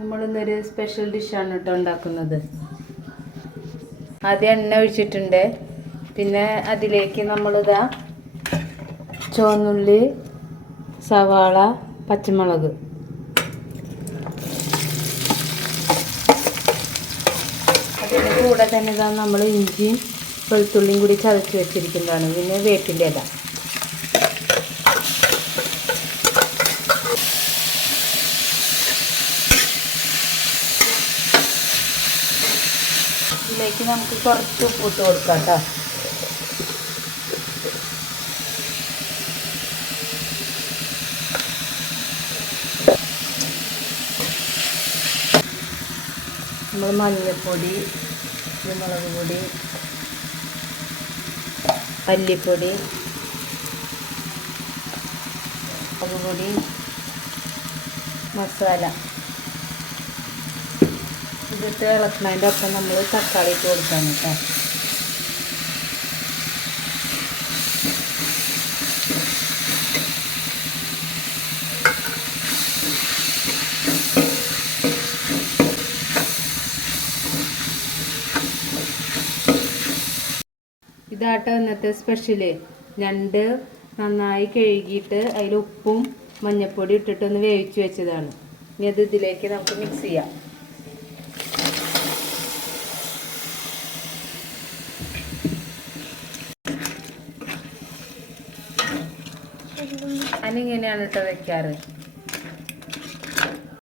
നമ്മളിന്നൊരു special ഡിഷാണ് കേട്ടോ ഉണ്ടാക്കുന്നത്. ആദ്യം എണ്ണ ഒഴിച്ചിട്ടുണ്ട്. പിന്നെ അതിലേക്ക് നമ്മളിതാ ചുവന്നുള്ളി, സവാള, പച്ചമുളക്, അതിൻ്റെ കൂടെ തന്നെ ഇതാ നമ്മൾ ഇഞ്ചിയും വെളുത്തുള്ളിയും കൂടി ചതച്ച് വെച്ചിരിക്കുന്നതാണ്. പിന്നെ വേപ്പിൻ്റെ ഇല. ഇതിലേക്ക് നമുക്ക് കുറച്ച് ഉപ്പിട്ട് കൊടുക്കാം കേട്ടോ. നമ്മൾ മഞ്ഞൾപ്പൊടി, മുളക് പൊടി, മല്ലിപ്പൊടി, മുളക് പൊടി, മസാല ഇതിട്ട് ഇളക്കുന്നതിൻ്റെ ഒപ്പം നമ്മൾ തക്കാളി ഇട്ട് കൊടുക്കാൻ കേട്ടോ. ഇതാട്ടോ ഇന്നത്തെ സ്പെഷ്യല്. ഞണ്ട് നന്നായി കഴുകിയിട്ട് അതിൽ ഉപ്പും മഞ്ഞൾപ്പൊടി ഇട്ടിട്ടൊന്ന് വേവിച്ച് വെച്ചതാണ്. ഇനി അത് ഇതിലേക്ക് നമുക്ക് മിക്സ് ചെയ്യാം. ഞാനിങ്ങനെയാണ് കേട്ടോ വെക്കാറ്.